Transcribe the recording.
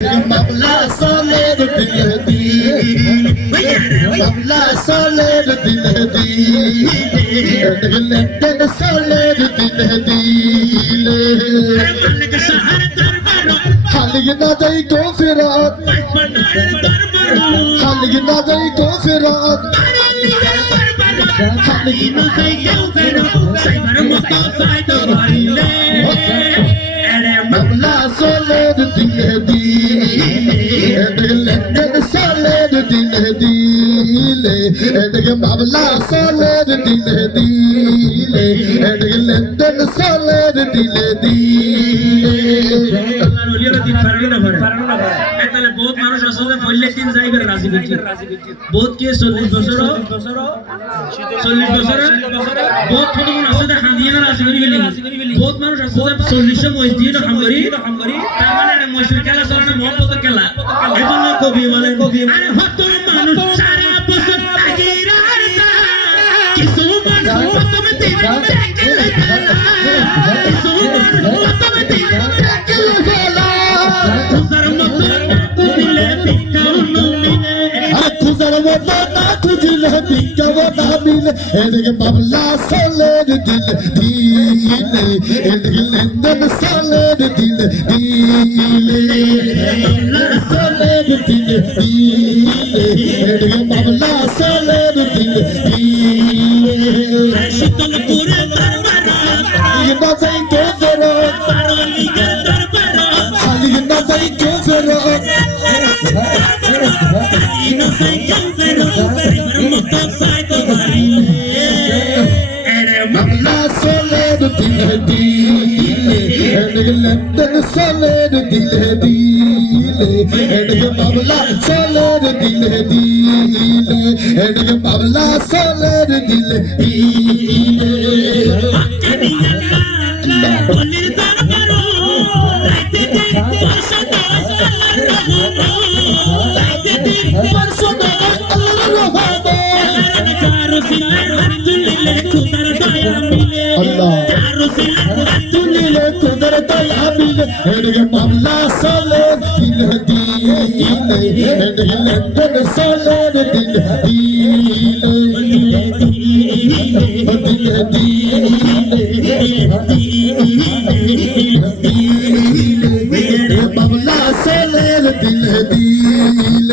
Mavla soler dil dil, Mavla soler dil dil, London soler dil dil. Halig na jai ko firat, halig na jai ko firat, halig na jai ko firat. Saibar musto sai to harile. Mavla soler dil dil, London soler dil dil, Mavla soler dil dil, London soler dil dil. बहुत মানুষ আসলে ফইলে তিন যাইবে রাজি বিটি বহুত কে 40 বছর 40 বছর বহুত ছোট মানুষ আছে হাদিয়া রাজি করি গেলি বহুত মানুষ আছে 40 মহিষ দিয়ে হামগরি তার মানে মহিষের খেলা চলে মহব্বত খেলা এজন্য কবি বলে আরে হত মানুষ সারা বছর আগে রাজা কিছু মানুষ তুমি দিবে কিছু মানুষ তুমি দিবে Mavla soler dil dil, London soler dil dil, Mavla soler dil dil, Mavla soler dil dil. শীতলপুরে দরবারা Na jai ko firat, পারলিগের দরবারা halig na jai ko firat. ইনো সাইকেল ফেরো সাইবার মুস্তা সাই তো হারিলে এরে Mavla soler dil dil, London soler dil dil, Mavla soler dil dil, Mavla soler dil dil. আকানিয়াল্লাহ বলির দরবারো রাইতে দে পয়সা দাস আল্লাহর রহমত রাইতে দে Parso da Allah rahmat. জারুসিলার আতুলিলে খুদার দয়া মিলে Allah. জারুসিলার Tulile kudar daya mile, Mavla soler dil dil, London soler dil dil, Mavla soler dil dil.